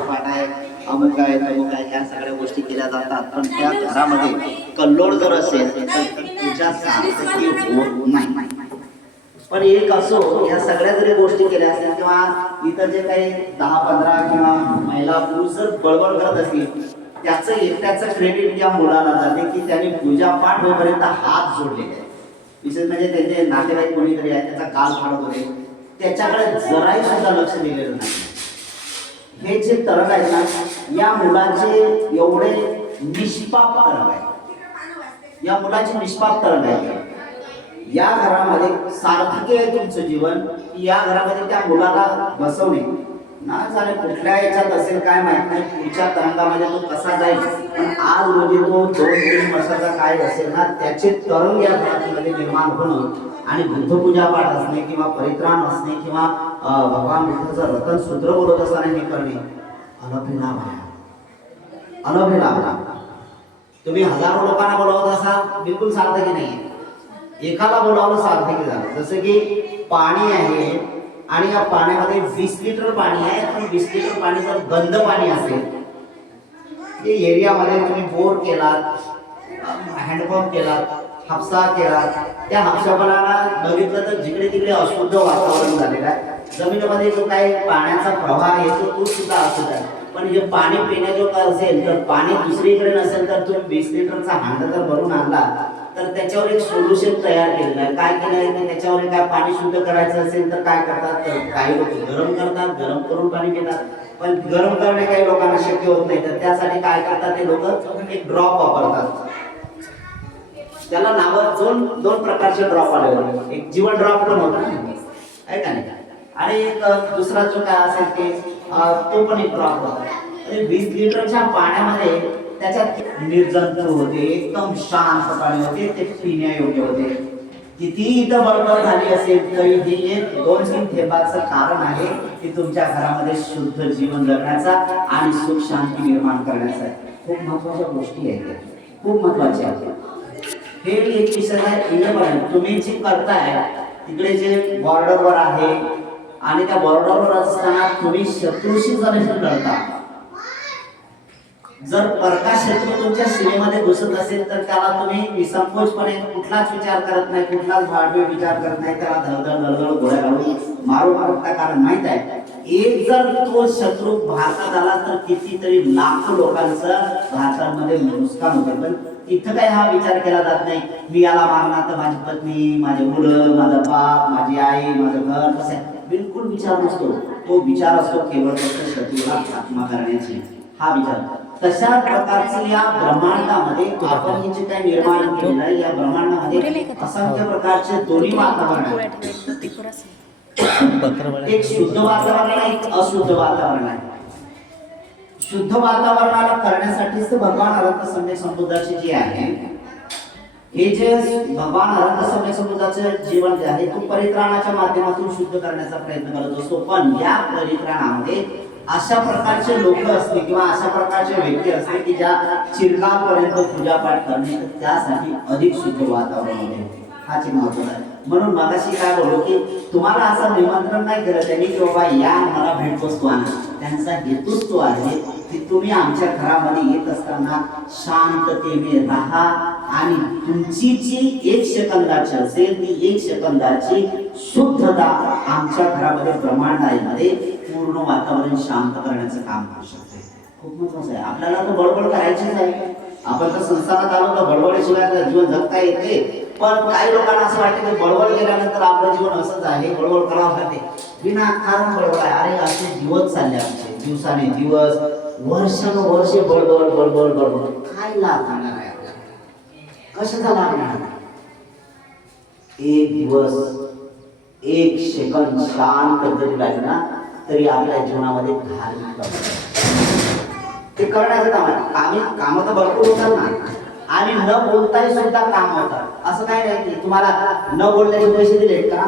पाठ आहे, अमुक आहे, तमुक आहे, ह्या सगळ्या गोष्टी केल्या जातात. पण त्या घरामध्ये कल्लोळ जर असेल तर पूजा सार्थकी होत नाही. पण एक असो, ह्या सगळ्या जरी गोष्टी केल्या असतील किंवा इतर जे काही 10-15 किंवा महिला पुरुष जर बळबळ करत असतील, त्याचं एकट्याचं क्रेडिट या मुलाला जाते की त्याने पूजा पाठ होईपर्यंत हात जोडलेले आहेत. विशेष म्हणजे त्याचे नातेवाईक कोणीतरी आहे, त्याचा काल फाडत होते, त्याच्याकडे जराही सुद्धा लक्ष दिलेलं नाही. हे जे तरंग आहेत ना, या मुलाचे एवढे निष्पाप तरंग आहे, या मुलाचे निष्पाप तरंग आहे. या घरामध्ये सार्थकी आहे तुमचं जीवन, या घरामध्ये त्या मुलाला बसवणे ना झाले कुठल्या याच्यात असेल काय माहित नाही, पुढच्या तरंगामध्ये तो कसा जाईल. पण आज रोजी तो 2-3 वर्षाचा काय असेल ना, त्याचे तरंग या घरामध्ये निर्माण होणं आणि बुद्धपूजा पाठ असणे किंवा परित्राण असणे किंवा भगवान बुद्धाचं रतन सूत्र बोलत असताना हे करणे अनोखे लाभ आहे, अनोखे लाभ. तुम्ही हजारो लोकांना बोलवत असाल, बिलकुल सार्थकी नाही. एकाला बोलावलं सार्थकी झालं. जसं की पाणी आहे आणि या पाण्यामध्ये 20 लिटर पाणी आहे, पण 20 लिटर पाणी जर गंद पाणी असेल, हे एरियामध्ये तुम्ही बोर केलात, हँडपंप केलात, हापसा केलात, त्या हापसापणाला बघितलं तर जिकडे तिकडे अशुद्ध वातावरण झालेलं आहे. जमिनीमध्ये जो काही पाण्याचा प्रवाह येतो तो सुद्धा असत आहे. पण हे पाणी पिण्याजोगं असेल तर पाणी दुसरीकडे नसेल तर तुम्ही 20 लिटरचा हांडा जर भरून आणला तर त्याच्यावर एक सोल्युशन तयार केलेलं आहे. काय केलं आहे की त्याच्यावर काय पाणी शुद्ध करायचं असेल तर काय करतात, तर काही लोक गरम करतात, गरम करून पाणी पितात. पण गरम करणे काही लोकांना शक्य होत नाही, तर त्यासाठी काय करतात ते लोक एक ड्रॉप वापरतात. त्याला नावं दोन प्रकारचे ड्रॉप आले, एक जीवन ड्रॉप पण होता आहे का नाही, आणि एक दुसरा जो काय असेल ते तो पण एक ड्रॉप होता. 20 लिटरच्या पाण्यामध्ये त्याच्यात निर्जंतू होते, एकदम शांत पाणी होते, ते पिण्यायोग्य होते. किती इथं बडबड झाली असेल तरी हे एक 2-3 थेंबाचं कारण आहे की तुमच्या घरामध्ये शुद्ध जीवन जगण्याचा आणि सुख शांती निर्माण करण्याचा. खूप महत्वाच्या गोष्टी आहेत, खूप महत्वाच्या आहेत. हे एक विषय आहे. तुम्ही जे करताय तिकडे जे बॉर्डरवर आहे आणि त्या बॉर्डरवर असताना तुम्ही शत्रूशी जर लढता, जर परका शत्रू तुमच्या सीमेमध्ये घुसत असेल तर त्याला तुम्ही निसंकोचपणे कुठलाच विचार करत नाही, कुठलाच भाडवे विचार करत नाही, त्याला धडधड गोळ्या घालून मारू मारता. कारण माहित आहे एक जर तो शत्रू भारतात आला तर कितीतरी लाखो लोकांचं भारतामध्ये नुकसान होते. पण इथं काही हा विचार केला जात नाही, मी याला मारणार तर माझी पत्नी, माझे मुलं, माझा बाप, माझी आई, माझं घर कसं आहे, बिलकुल विचार नसतो. तो विचार असतो केवळ फक्त शत्रूला आत्मा करण्याची, हा विचार. तशा प्रकारचे या ब्रह्मांडामध्ये आपण हे जे काही निर्माण केलेलं आहे, या ब्रह्मांडामध्ये असंख्य प्रकारचे दोन्ही वातावरण आहेत. एक शुद्ध वातावरण आहे, एक अशुद्ध वातावरण आहे. शुद्ध वातावरणाला करण्यासाठीच तर भगवान अनंत सम्यक संबुद्धाचे जे आहे, हे जे भगवान अनंत सम्यक संबुद्धाचे जीवन जे आहे, तो परित्राणाच्या माध्यमातून शुद्ध करण्याचा प्रयत्न करत असतो. पण या परित्राणामध्ये अशा प्रकारचे लोक असते किंवा अशा प्रकारचे व्यक्ती असते की ज्या चिरकालपर्यंत पूजापाठ करणे, तर त्यासाठी अधिक शुद्ध वातावरण होते. हाच महत्त्वाचा आहे. म्हणून मगाशी काय बोललो की तुम्हाला असं निमंत्रण नाही केलं त्यांनी की बाबा या मला भेटवस्तू आणा. त्यांचा हेतूच तो आहे की तुम्ही आमच्या घरामध्ये येत असताना शांततेने राहा आणि तुमची जी 1 सेकंदाची असेल ती 1 सेकंदाची शुद्धता आमच्या घरामध्ये ब्रह्मांडामध्ये पूर्ण वातावरण शांत करण्याचं काम करू शकते. खूप महत्त्वाचं आहे. आपल्याला तर बडबड करायचीच आहे. आपण तर संसारात आलो तर बडबडीशिवाय जीवन जगता येते. पण काही लोकांना असं वाटतं की बडबड केल्यानंतर आपलं जीवन असंच आहे, बडबड करावं लागते, विनाकारण बडबड आहे. अरे असे दिवस चालले आमचे, दिवसाने दिवस, वर्षानुवर्षे बडबड बडबड बडबड, काय लाभ होणार आहे आपल्याला, कशाचा लाभ मिळणार. एक दिवस 1 सेकंद शांत जरी राहिलं ना तरी आपल्या जीवनामध्ये धार्मिक ते करण्याचं काम आहे. आम्ही कामं तर भरपूर होतात ना, आणि न बोलताही सुद्धा काम होतात. असं काही नाही की तुम्हाला न बोलण्याचे पैसे दिलेत का,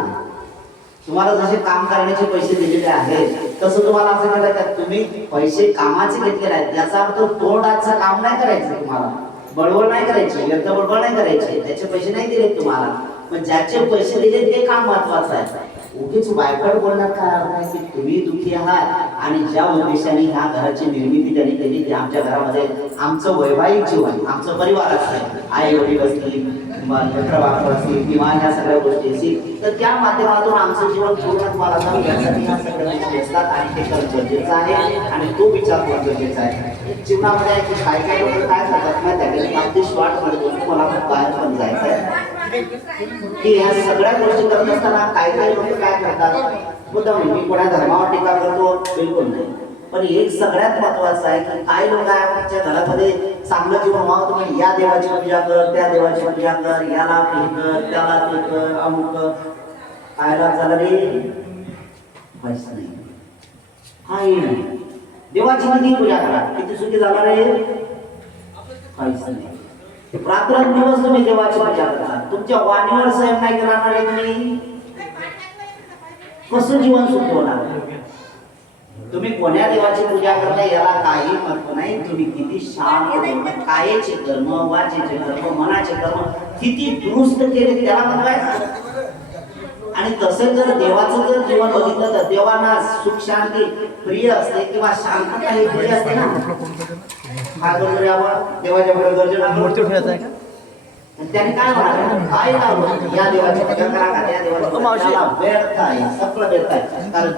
तुम्हाला जसे काम करण्याचे पैसे दिलेले आहेत तसं तुम्हाला असं करायचं तुम्ही पैसे कामाचे घेतलेले आहेत, याचा अर्थ तोंडाचं काम नाही करायचं, तुम्हाला बडबड नाही करायची, व्यर्थ बडबड नाही करायची, त्याचे पैसे नाही दिलेत तुम्हाला. पण ज्याचे पैसे दिले ते काम महत्वाचं आहे. उगीच वायफळ बोलण्यात काय अर्थ आहे की तुम्ही दुःखी आहात आणि ज्या उद्देशाने ह्या घराची निर्मिती त्यांनी केली ती आमच्या घरामध्ये आमचं वैवाहिक जीवन आमचं परिवार असेल आई वडील असतील मित्रवाक्य असतील किंवा ह्या सगळ्या गोष्टी असतील तर त्या माध्यमातून आमचं जीवन पूर्ण तुम्हाला जाऊन यासाठी ह्या सगळ्या गोष्टी असतात आणि ते करणं गरजेचं आहे आणि तो विचार करणं गरजेचा आहे जीवनामध्ये आहे की काय काय लोक काय करतात ना त्याकडे अगदी शॉर्ट मध्ये मला खूप बाहेर पण जायचं आहे की ह्या सगळ्या गोष्टी करत असताना काय काय लोक काय करतात मुद्दाम मी कोणा धर्मावर टीका करतो बिलकुल नाही पण एक सगळ्यात महत्वाचं आहे की काय लोक आहे घरामध्ये चांगलं जीवन व्हावं तुम्ही या देवाची पूजा कर त्या देवाची पूजा कर याला हे कर त्याला ते कर अमुक काय झालं रे पैसा नाही काही नाही देवाची किती पूजा करा किती सुखी झाला रे काहीच नाही रात्रंदिवस तुम्ही देवाची पूजा करता तुमच्या वाणीवर संयम नाही करणार तुम्ही कसं जीवन सुख होणार तुम्ही कोण्या देवाची पूजा करता याला काही महत्व नाही तुम्ही किती शांत कायेचे कर्म वाचेचे कर्म मनाचे कर्म किती दुरुस्त केले त्याला महत्व आणि तसे जर देवाचं जर जीवन बघितलं तर देवांना सुख शांती प्रिय असते किंवा शांतता ही प्रिय असते ना हा गरज आपण देवाच्या पुढे गर्जना करतो त्याने काय होणार काय लावलं या देवाची पूजा करा का त्या देवाची व्यर्थ आहे सगळं व्यर्थ आहे कारण